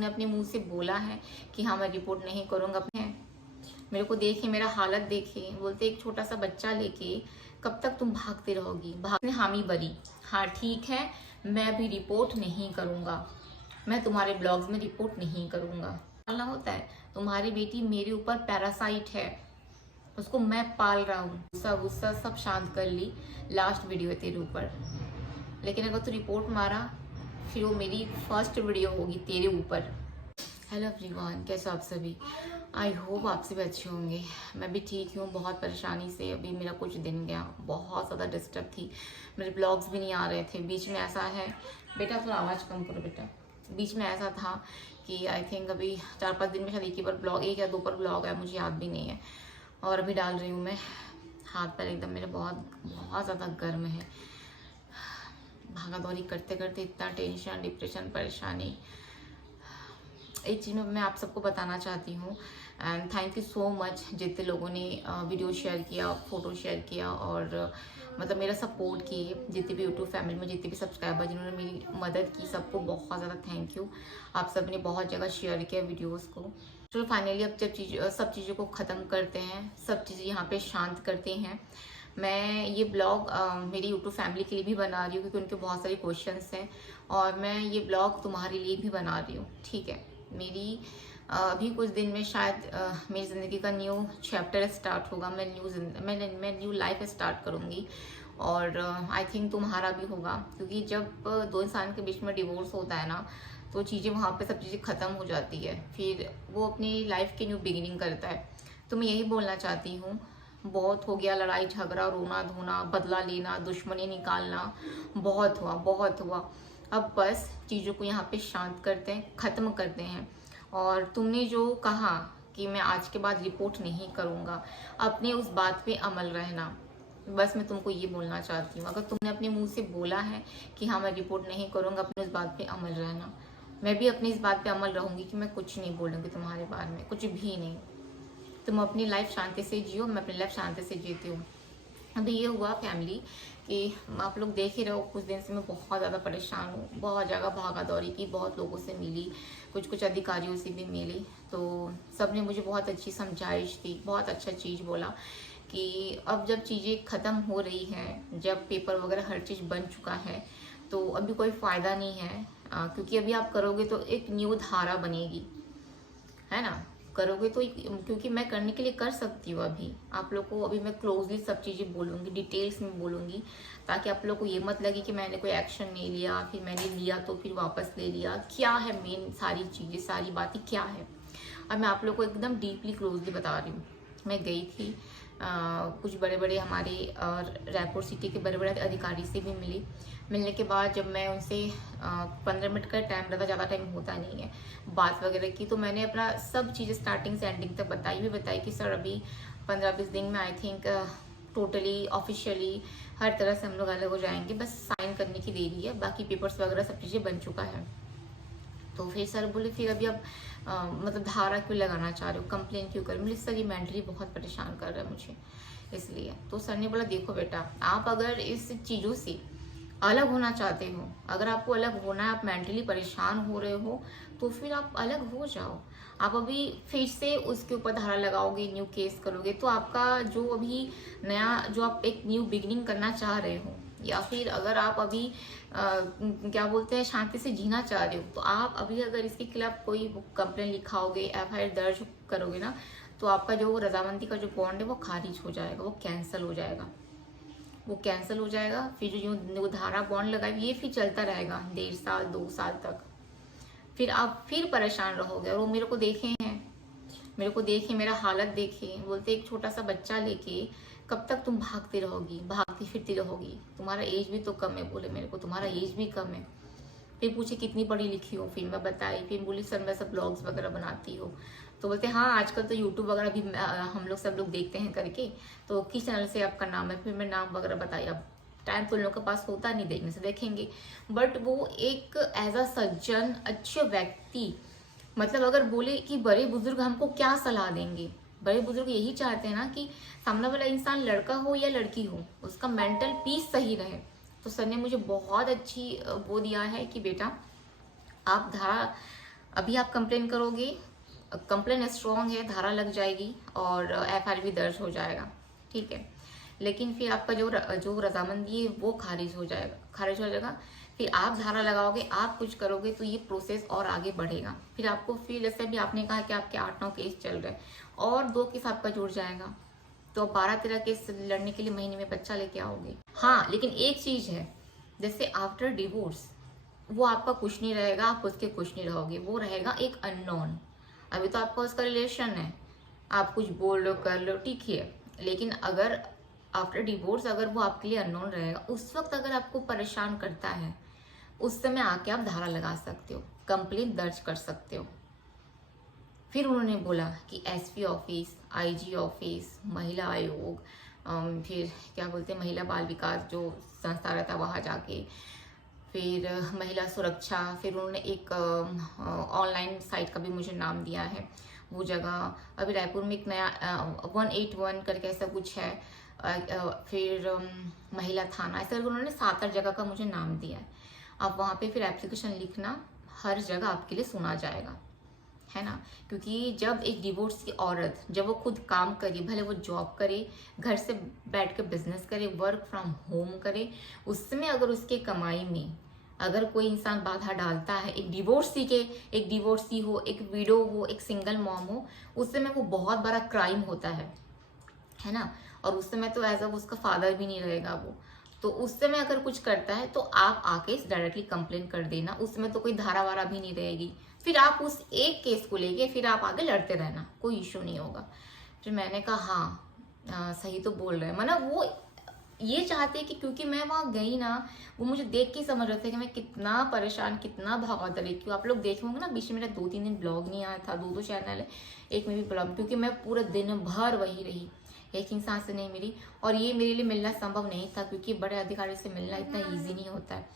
मैंने अपने मुंह से बोला है कि हाँ मैं रिपोर्ट नहीं करूँगा। अपने मेरे को देखे, मेरा हालत देखे, बोलते एक छोटा सा बच्चा लेके कब तक तुम भागते रहोगी। भागने हामी बरी, हाँ ठीक है मैं भी रिपोर्ट नहीं करूँगा, मैं तुम्हारे ब्लॉग्स में रिपोर्ट नहीं करूँगा। पालना होता है, तुम्हारी बेटी मेरे ऊपर पैरासाइट है, उसको मैं पाल रहा हूँ। गुस्सा गुस्सा सब शांत कर ली, लास्ट वीडियो है तेरे ऊपर, लेकिन अगर तू रिपोर्ट मारा फिर वो मेरी फर्स्ट वीडियो होगी तेरे ऊपर। हेलो एवरीवन, कैसे आप सभी? आई होप आप सभी अच्छे होंगे। मैं भी ठीक हूँ, बहुत परेशानी से अभी मेरा कुछ दिन गया, बहुत ज़्यादा डिस्टर्ब थी, मेरे ब्लॉग्स भी नहीं आ रहे थे। बीच में ऐसा है, बेटा थोड़ा आवाज़ कम करो बेटा। बीच में ऐसा था कि आई थिंक अभी 4-5 दिन में शायद एक ही बार ब्लॉग, एक या दो बार ब्लॉग है, मुझे याद भी नहीं है। और अभी डाल रही हूँ मैं। हाथ पैर एकदम मेरे बहुत बहुत ज़्यादा गर्म है। भागा दौड़ी करते करते इतना टेंशन, डिप्रेशन, परेशानी। एक चीज़ में मैं आप सबको बताना चाहती हूँ, and thank you so much जितने लोगों ने वीडियो शेयर किया, फ़ोटो शेयर किया और मतलब मेरा सपोर्ट किए। जितने भी यूट्यूब फैमिली में जितने भी सब्सक्राइबर जिन्होंने मेरी मदद की, सबको बहुत ज़्यादा थैंक यू। आप सब ने बहुत जगह शेयर किया वीडियोज़ को। चलो फाइनली अब सब चीज़ों को ख़त्म करते हैं, सब चीज़ें यहाँ पे शांत करते हैं। मैं ये ब्लॉग मेरी यूट्यूब फैमिली के लिए भी बना रही हूँ क्योंकि उनके बहुत सारे क्वेश्चंस हैं, और मैं ये ब्लॉग तुम्हारे लिए भी बना रही हूँ, ठीक है। मेरी अभी कुछ दिन में शायद मेरी ज़िंदगी का न्यू चैप्टर स्टार्ट होगा। मैं न्यू लाइफ स्टार्ट करूँगी, और आई थिंक तुम्हारा भी होगा, क्योंकि जब दो इंसान के बीच में डिवोर्स होता है ना, तो चीज़ें वहाँ पे सब चीज़ें ख़त्म हो जाती है, फिर वो अपनी लाइफ की न्यू बिगिनिंग करता है। तो मैं यही बोलना चाहती हूँ, बहुत हो गया लड़ाई झगड़ा, रोना धोना, बदला लेना, दुश्मनी निकालना, बहुत हुआ बहुत हुआ। अब बस चीज़ों को यहाँ पे शांत करते हैं, ख़त्म करते हैं। और तुमने जो कहा कि मैं आज के बाद रिपोर्ट नहीं करूँगा, अपने उस बात पे अमल रहना। बस मैं तुमको ये बोलना चाहती हूँ, अगर तुमने अपने मुंह से बोला है कि हाँ मैं रिपोर्ट नहीं करूँगा, अपने उस बात पे अमल रहना। मैं भी अपनी इस बात पे अमल रहूँगी कि मैं कुछ नहीं बोलूँगी तुम्हारे बारे में, कुछ भी नहीं। तुम अपनी लाइफ शांति से जियो, मैं अपनी लाइफ शांति से जीती हूँ। अभी ये हुआ फैमिली कि आप लोग देख ही रहे हो, कुछ दिन से मैं बहुत ज़्यादा परेशान हूँ, बहुत जगह भागा दौड़ी की, बहुत लोगों से मिली, कुछ अधिकारियों से भी मिली। तो सब ने मुझे बहुत अच्छी समझाइश दी, बहुत अच्छा चीज़ बोला कि अब जब चीज़ें ख़त्म हो रही हैं, जब पेपर वगैरह हर चीज़ बन चुका है, तो अभी कोई फ़ायदा नहीं है, क्योंकि अभी आप करोगे तो एक न्यू धारा बनेगी, है ना। करोगे तो क्योंकि मैं करने के लिए कर सकती हूँ। अभी आप लोग को, अभी मैं क्लोजली सब चीज़ें बोलूँगी, डिटेल्स में बोलूँगी, ताकि आप लोग को ये मत लगे कि मैंने कोई एक्शन नहीं लिया, फिर मैंने लिया तो फिर वापस ले लिया। क्या है मेन सारी चीज़ें, सारी बातें क्या है, अब मैं आप लोग को एकदम डीपली क्लोजली बता रही हूँ। मैं गई थी कुछ बड़े बड़े हमारे रायपुर सिटी के बड़े बड़े अधिकारी से भी मिली। मिलने के बाद जब मैं उनसे 15 मिनट का टाइम रहता, ज़्यादा टाइम होता नहीं है, बात वगैरह की, तो मैंने अपना सब चीज़ें स्टार्टिंग से एंडिंग तक बताई कि सर अभी 15-20 दिन में आई थिंक टोटली ऑफिशियली हर तरह से हम लोग अलग हो जाएंगे, बस साइन करने की देरी है, बाकी पेपर्स वगैरह सब चीज़ें बन चुका है। तो फिर सर बोले फिर अभी आप मतलब धारा क्यों लगाना चाह रहे हो, कंप्लेन क्यों कर रहे हो? मुझे सर ये मेंटली बहुत परेशान कर रहा है मुझे, इसलिए। तो सर ने बोला देखो बेटा, आप अगर इस चीज़ों से अलग होना चाहते हो, अगर आपको अलग होना है, आप मेंटली परेशान हो रहे हो, तो फिर आप अलग हो जाओ। आप अभी फिर से उसके ऊपर धारा लगाओगे, न्यू केस करोगे, तो आपका जो अभी नया, जो आप एक न्यू बिगिनिंग करना चाह रहे हो, या फिर अगर आप अभी क्या बोलते हैं, शांति से जीना चाह रहे हो, तो आप अभी अगर इसके खिलाफ कोई कंप्लेन लिखाओगे, FIR दर्ज करोगे ना, तो आपका जो रजामंदी का जो बॉन्ड है वो खारिज हो जाएगा, वो कैंसिल हो जाएगा, वो कैंसिल हो जाएगा। फिर जो धारा बॉन्ड लगाए ये फिर चलता रहेगा 1.5 साल 2 साल तक, फिर आप फिर परेशान रहोगे। और वो मेरे को देखे हैं, मेरे को देखे, मेरा हालत देखे, बोलते एक छोटा सा बच्चा लेके कब तक तुम भागती रहोगी, भागती फिरती रहोगी, तुम्हारा एज भी तो कम है। बोले मेरे को तुम्हारा एज भी कम है। फिर पूछे कितनी पढ़ी लिखी हो, फिर मैं बताई, फिर बोली सर मैं सब ब्लॉग्स वगैरह बनाती हो। तो बोलते हाँ आजकल तो यूट्यूब वगैरह भी हम लोग सब लोग देखते हैं करके, तो किस चैनल से आपका नाम है, फिर मैं नाम वगैरह बताई। अब टाइम तो उन लोगों के पास होता नहीं देखने से, देखेंगे, बट वो एक एज अ सज्जन अच्छे व्यक्ति, मतलब अगर बोले कि बड़े बुजुर्ग हमको क्या सलाह देंगे, बड़े बुजुर्ग यही चाहते हैं ना कि सामने वाला इंसान लड़का हो या लड़की हो, उसका मेंटल पीस सही रहे। तो सर ने मुझे बहुत अच्छी वो दिया है कि बेटा आप धारा अभी आप कंप्लेन करोगे, कंप्लेन स्ट्रॉन्ग है, धारा लग जाएगी और एफआईआर भी दर्ज हो जाएगा, ठीक है। लेकिन फिर आपका जो रजामंदी है वो खारिज हो जाएगा। फिर आप धारा लगाओगे, आप कुछ करोगे तो ये प्रोसेस और आगे बढ़ेगा। फिर आपको, फिर जैसे भी आपने कहा कि आपके 8-9 केस चल रहे हैं और 2 केस आपका जुड़ जाएगा, तो आप 12-13 केस लड़ने के लिए महीने में बच्चा लेके आओगे। हाँ, लेकिन एक चीज है, जैसे आफ्टर डिवोर्स वो आपका कुछ नहीं रहेगा, आप उसके कुछ नहीं रहोगे, वो रहेगा एक अननोन। अभी तो आपका उसका रिलेशन है, आप कुछ बोल लो कर लो, ठीक है। लेकिन अगर आफ्टर डिवोर्स अगर वो आपके लिए अननोन रहेगा, उस वक्त अगर आपको परेशान करता है, उस समय आके आप धारा लगा सकते हो, कंप्लेंट दर्ज कर सकते हो। फिर उन्होंने बोला कि एसपी ऑफिस, आईजी ऑफिस, महिला आयोग, फिर क्या बोलते हैं महिला बाल विकास जो संस्था रहता है वहाँ जाके, फिर महिला सुरक्षा, फिर उन्होंने एक ऑनलाइन साइट का भी मुझे नाम दिया है, वो जगह। अभी रायपुर में एक नया 181 करके ऐसा कुछ है, फिर महिला थाना, ऐसा उन्होंने 7-8 जगह का मुझे नाम दिया है। आप वहाँ पे फिर एप्लीकेशन लिखना, हर जगह आपके लिए सुना जाएगा, है ना। क्योंकि जब एक डिवोर्स की औरत, जब वो खुद काम करे, भले वो जॉब करे, घर से बैठ के बिजनेस करे, वर्क फ्रॉम होम करे, उसमें अगर उसके कमाई में अगर कोई इंसान बाधा डालता है, एक डिवोर्सी हो, एक विडो हो, एक सिंगल मॉम हो, उस समय वो बहुत बड़ा क्राइम होता है ना। और उस समय तो एज अ उसका फादर भी नहीं रहेगा वो, तो उस समय अगर कुछ करता है तो आप आके डायरेक्टली कंप्लेन कर देना, उसमें तो कोई धारा वारा भी नहीं रहेगी। फिर आप उस एक केस को लेके फिर आप आगे लड़ते रहना, कोई इशू नहीं होगा। फिर मैंने कहा हाँ, सही तो बोल रहे हैं। मतलब वो ये चाहते कि क्योंकि मैं वहाँ गई ना, वो मुझे देख के समझ रहे थे कि मैं कितना परेशान, कितना भागदौड़ी क्यों। आप लोग देखे होंगे ना, बीच में मेरा 2-3 दिन ब्लॉग नहीं आया था, 2 चैनल है, एक में भी ब्लॉग, क्योंकि मैं पूरे दिन भर वही रही, एक इंसान से नहीं मिली। और ये मेरे लिए मिलना संभव नहीं था, क्योंकि बड़े अधिकारी से मिलना इतना ईजी नहीं होता है।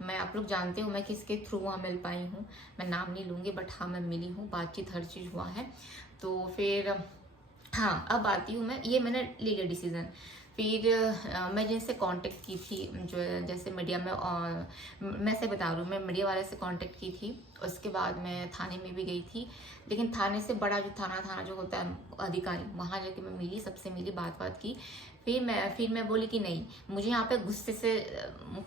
मैं, आप लोग जानते हो मैं किसके थ्रू वहाँ मिल पाई हूँ, मैं नाम नहीं लूँगी, बट हाँ मैं मिली हूँ, बातचीत हर चीज़ हुआ है। तो फिर हाँ, अब आती हूँ मैंने ले लिया डिसीज़न। फिर मैं जिनसे कांटेक्ट की थी, जो जैसे मीडिया में, मैं से बता रही हूँ, मैं मीडिया वाले से कांटेक्ट की थी। उसके बाद मैं थाने में भी गई थी, लेकिन थाने से बड़ा जो थाना जो होता है अधिकारी, वहाँ जाके मैं मिली, सबसे मिली, बात की। फिर मैं बोली कि नहीं, मुझे यहाँ पे गुस्से से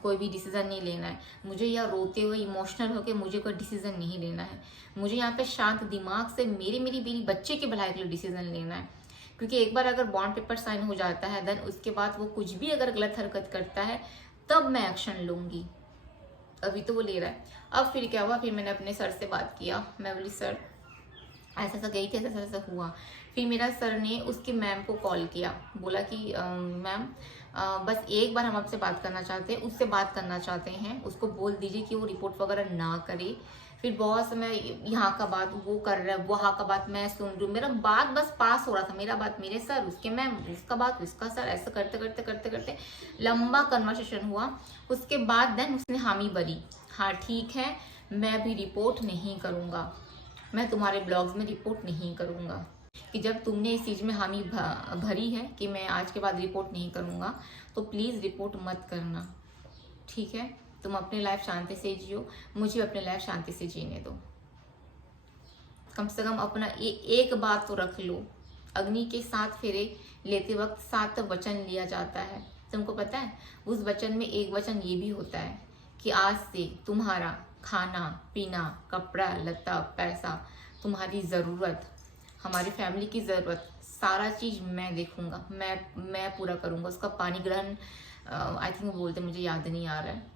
कोई भी डिसीज़न नहीं लेना है, मुझे यहाँ रोते हुए इमोशनल होकर मुझे कोई डिसीज़न नहीं लेना है, मुझे यहाँ पे शांत दिमाग से मेरी बच्चे की भलाई के लिए डिसीज़न लेना है। क्योंकि एक बार अगर बॉन्ड पेपर साइन हो जाता है, देन उसके बाद वो कुछ भी अगर गलत हरकत करता है तब मैं एक्शन लूंगी, अभी तो वो ले रहा है। अब फिर क्या हुआ, फिर मैंने अपने सर से बात किया, मैं बोली सर ऐसा ऐसा गई थी, ऐसा ऐसा हुआ। फिर मेरा सर ने उसकी मैम को कॉल किया, बोला कि मैम बस एक बार हम आपसे बात करना चाहते हैं, उससे बात करना चाहते हैं, उसको बोल दीजिए कि वो रिपोर्ट वगैरह ना करे। फिर बहुत समय यहाँ का बात वो कर रहा है, वहाँ का बात मैं सुन रही हूँ, मेरा बात बस पास हो रहा था, मेरा बात मेरे सर, उसके मैम, उसका बात उसका सर, ऐसा करते करते करते करते लंबा कन्वर्सेशन हुआ। उसके बाद देन उसने हामी भरी, हाँ ठीक है मैं भी रिपोर्ट नहीं करूँगा, मैं तुम्हारे ब्लॉग्स में रिपोर्ट नहीं करूँगा, कि जब तुमने इस चीज़ में हामी भरी है कि मैं आज के बाद रिपोर्ट नहीं करूँगा, तो प्लीज़ रिपोर्ट मत करना, ठीक है। तुम अपनी लाइफ शांति से जियो, मुझे अपनी लाइफ शांति से जीने दो। कम से कम अपना एक बात तो रख लो, अग्नि के 7 फेरे लेते वक्त 7 वचन लिया जाता है, तुमको पता है। उस वचन में एक वचन ये भी होता है कि आज से तुम्हारा खाना पीना, कपड़ा लत्ता, पैसा, तुम्हारी ज़रूरत, हमारी फैमिली की ज़रूरत, सारा चीज़ मैं देखूंगा, मैं पूरा करूंगा। उसका पानी ग्रहण आई थिंक बोलते, मुझे याद नहीं आ रहा है,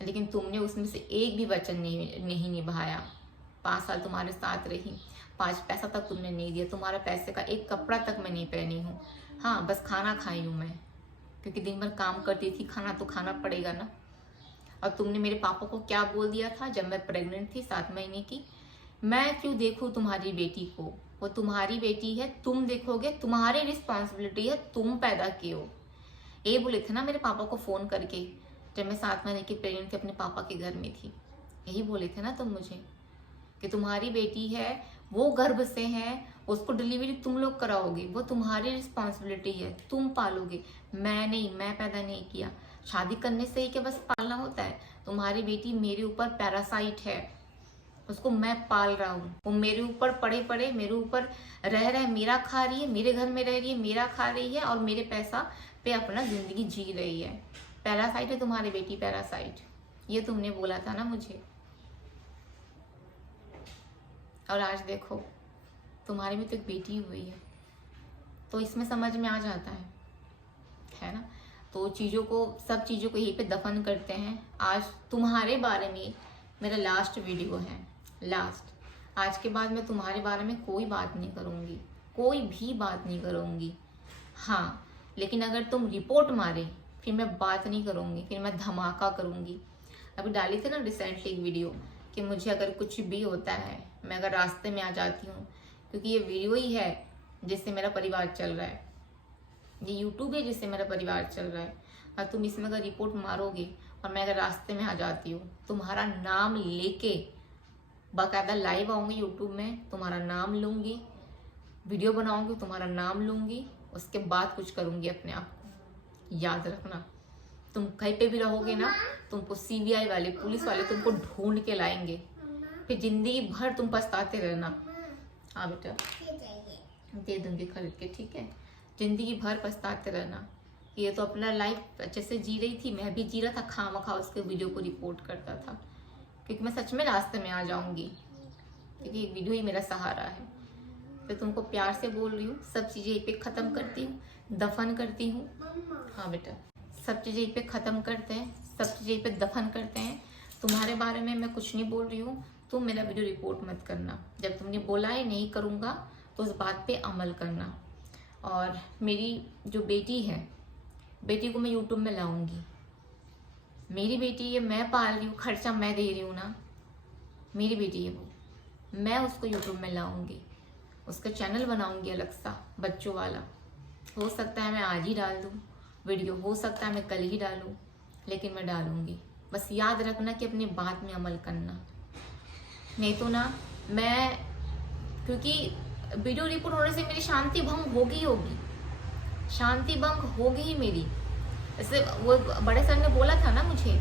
लेकिन तुमने उसमें से एक भी वचन नहीं निभाया। 5 साल तुम्हारे साथ रही, 5 पैसा तक तुमने नहीं दिया, तुम्हारे पैसे का एक कपड़ा तक मैं नहीं पहनी हूँ। हाँ, बस खाना खाई हूँ मैं, क्योंकि दिन भर काम करती थी, खाना तो खाना पड़ेगा ना। और तुमने मेरे पापा को क्या बोल दिया था जब मैं प्रेग्नेंट थी 7 महीने की, मैं क्यों देखूँ तुम्हारी बेटी को, वो तुम्हारी बेटी है, तुम देखोगे, तुम्हारी रिस्पॉन्सिबिलिटी है, तुम पैदा किए हो। ये बोले थे ना मेरे पापा को फ़ोन करके, जब मैं 7 महीने की प्रेग्नेंट थी, अपने पापा के घर में थी, यही बोले थे ना तुम मुझे कि तुम्हारी बेटी है, वो गर्भ से है, उसको डिलीवरी तुम लोग कराओगे, वो तुम्हारी रिस्पॉन्सिबिलिटी है, तुम पालोगे, मैं नहीं, मैं पैदा नहीं किया। शादी करने से ही क्या बस पालना होता है? तुम्हारी बेटी मेरे ऊपर पैरासाइट है, उसको मैं पाल रहा हूँ। वो मेरे ऊपर पड़े पड़े, मेरे ऊपर रह रहे, मेरा खा रही है, मेरे घर में रह रही है, मेरा खा रही है और मेरे पैसा पे अपना जिंदगी जी रही है। पैरासाइट है तुम्हारी बेटी, पैरासाइट। ये तुमने बोला था ना मुझे। और आज देखो तुम्हारे में तो एक बेटी हुई है, तो इसमें समझ में आ जाता है ना। तो चीज़ों को, सब चीज़ों को यहीं पे दफन करते हैं। आज तुम्हारे बारे में मेरा लास्ट वीडियो है, लास्ट। आज के बाद मैं तुम्हारे बारे में कोई बात नहीं करूँगी, कोई भी बात नहीं करूँगी। हाँ, लेकिन अगर तुम रिपोर्ट मारे फिर मैं बात नहीं करूँगी, फिर मैं धमाका करूँगी। अभी डाली थी ना रिसेंटली एक वीडियो कि मुझे अगर कुछ भी होता है, मैं अगर रास्ते में आ जाती हूँ, क्योंकि ये वीडियो ही है जिससे मेरा परिवार चल रहा है, ये यूट्यूब है जिससे मेरा परिवार चल रहा है। और तुम इसमें अगर रिपोर्ट मारोगे और मैं अगर रास्ते में आ जाती हूँ, तुम्हारा नाम लेके बाकायदा लाइव आऊँगी यूट्यूब में, तुम्हारा नाम लूँगी, वीडियो बनाऊँगी, तुम्हारा नाम लूँगी, उसके बाद कुछ करूँगी अपने आप को। याद रखना, तुम कहीं पे भी रहोगे ना, तुमको CBI वाले, पुलिस वाले तुमको ढूंढ के लाएंगे, फिर जिंदगी भर तुम पछताते रहना। हाँ बेटा, दे दूंगी खरीद के, ठीक है। जिंदगी भर पछताते रहना। ये तो अपना लाइफ अच्छे से जी रही थी, मैं भी जी रहा था, खामखा उसके वीडियो को रिपोर्ट करता था, क्योंकि मैं सच में रास्ते में आ जाऊंगी, क्योंकि ये वीडियो ही मेरा सहारा है। तो तुमको प्यार से बोल रही हूँ, सब चीज़ें यहीं पे ख़त्म करती हूँ, दफन करती हूँ। हाँ बेटा, सब चीज़ें यहीं पे ख़त्म करते हैं, सब चीज़ें यहीं पे दफन करते हैं। तुम्हारे बारे में मैं कुछ नहीं बोल रही हूँ, तुम मेरा वीडियो रिपोर्ट मत करना। जब तुमने बोला है नहीं करूँगा तो उस बात पे अमल करना। और मेरी जो बेटी है, बेटी को मैं यूट्यूब में लाऊंगी। मेरी बेटी है, मैं पाल रही हूँ, खर्चा मैं दे रही हूँ ना, मेरी बेटी है वो, मैं उसको यूट्यूब में लाऊंगी, उसका चैनल बनाऊंगी अलग सा बच्चों वाला। हो सकता है मैं आज ही डाल दूँ वीडियो, हो सकता है मैं कल ही डालूँ, लेकिन मैं डालूंगी। बस याद रखना कि अपनी बात में अमल करना, नहीं तो ना मैं, क्योंकि वीडियो रिपोर्ट होने से मेरी शांति भंग होगी, शांति भंग होगी ही मेरी। ऐसे वो बड़े सर ने बोला था ना मुझे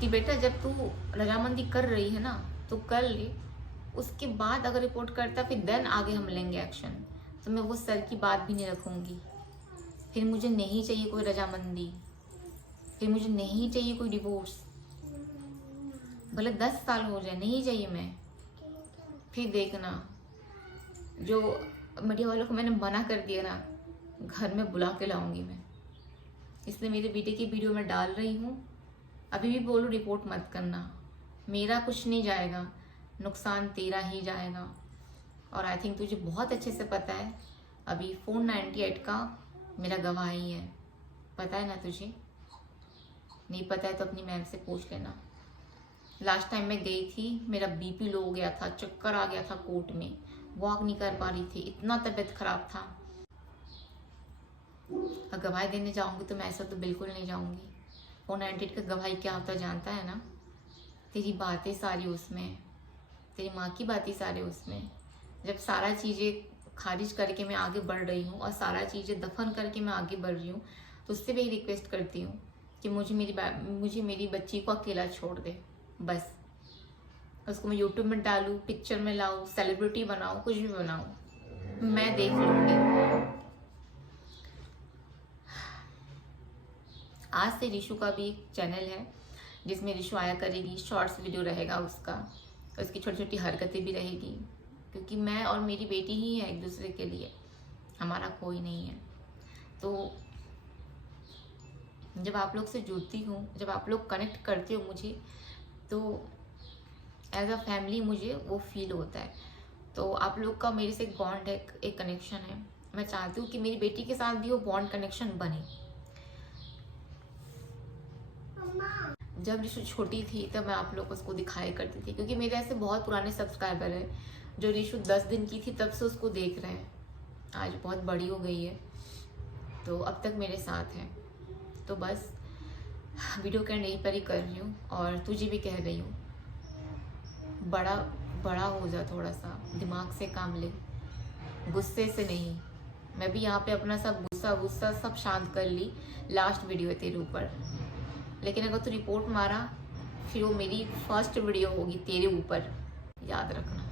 कि बेटा जब तू रजामंदी कर रही है ना तो कर ले, उसके बाद अगर रिपोर्ट करता फिर देन आगे हम लेंगे एक्शन। तो मैं वो सर की बात भी नहीं रखूँगी। फिर मुझे नहीं चाहिए कोई रजामंदी, फिर मुझे नहीं चाहिए कोई डिवोर्स, भले 10 साल हो जाए, नहीं चाहिए मैं। फिर देखना, जो मीडिया वालों को मैंने मना कर दिया ना, घर में बुला के लाऊंगी मैं। इसलिए मेरे बेटे की वीडियो में डाल रही हूँ। अभी भी बोलूँ रिपोर्ट मत करना, मेरा कुछ नहीं जाएगा, नुकसान तेरा ही जाएगा। और आई थिंक तुझे बहुत अच्छे से पता है, अभी 498 का मेरा गवाही है, पता है ना तुझे? नहीं पता है तो अपनी मैम से पूछ लेना। लास्ट टाइम मैं गई थी, मेरा BP लो हो गया था, चक्कर आ गया था कोर्ट में, वॉक नहीं कर पा रही थी, इतना तबीयत खराब था। और गवाही देने जाऊंगी तो मैं ऐसा तो बिल्कुल नहीं जाऊंगी। 498 का गवाही क्या होता जानता है ना? तेरी बातें सारी उसमें, तेरी माँ की बातें सारी उसमें। जब सारा चीज़ें खारिज करके मैं आगे बढ़ रही हूँ और सारा चीज़ें दफन करके मैं आगे बढ़ रही हूँ, तो उससे भी रिक्वेस्ट करती हूँ कि मुझे मेरी बच्ची को अकेला छोड़ दे, बस। उसको मैं यूट्यूब में डालूँ, पिक्चर में लाऊँ, सेलिब्रिटी बनाऊँ, कुछ भी बनाऊँ, मैं देख लूँगी। आज से रिशु का भी एक चैनल है जिसमें रिशु आया करेगी, शॉर्ट्स वीडियो रहेगा उसका, उसकी छोटी छोटी हरकतें भी रहेगी, क्योंकि मैं और मेरी बेटी ही है एक दूसरे के लिए, हमारा कोई नहीं है। तो जब आप लोग से जुड़ती हूँ, जब आप लोग कनेक्ट करते हो मुझे, तो एज अ फैमिली मुझे वो फील होता है। तो आप लोग का मेरे से एक बॉन्ड है, एक कनेक्शन है। मैं चाहती हूँ कि मेरी बेटी के साथ भी वो बॉन्ड कनेक्शन बने। जब रिशु छोटी थी तब मैं आप लोग को उसको दिखाया करती थी, क्योंकि मेरे ऐसे बहुत पुराने सब्सक्राइबर हैं जो रिशु 10 दिन की थी तब से उसको देख रहे हैं। आज बहुत बड़ी हो गई है, तो अब तक मेरे साथ है। तो बस वीडियो का यहीं पर ही कर रही हूँ, और तुझे भी कह रही हूँ, बड़ा हो जा, थोड़ा सा दिमाग से काम ले, गुस्से से नहीं। मैं भी यहाँ पे अपना सब गुस्सा सब शांत कर ली। लास्ट वीडियो है तेरे ऊपर, लेकिन अगर तू रिपोर्ट मारा फिर वो मेरी फर्स्ट वीडियो होगी तेरे ऊपर, याद रखना।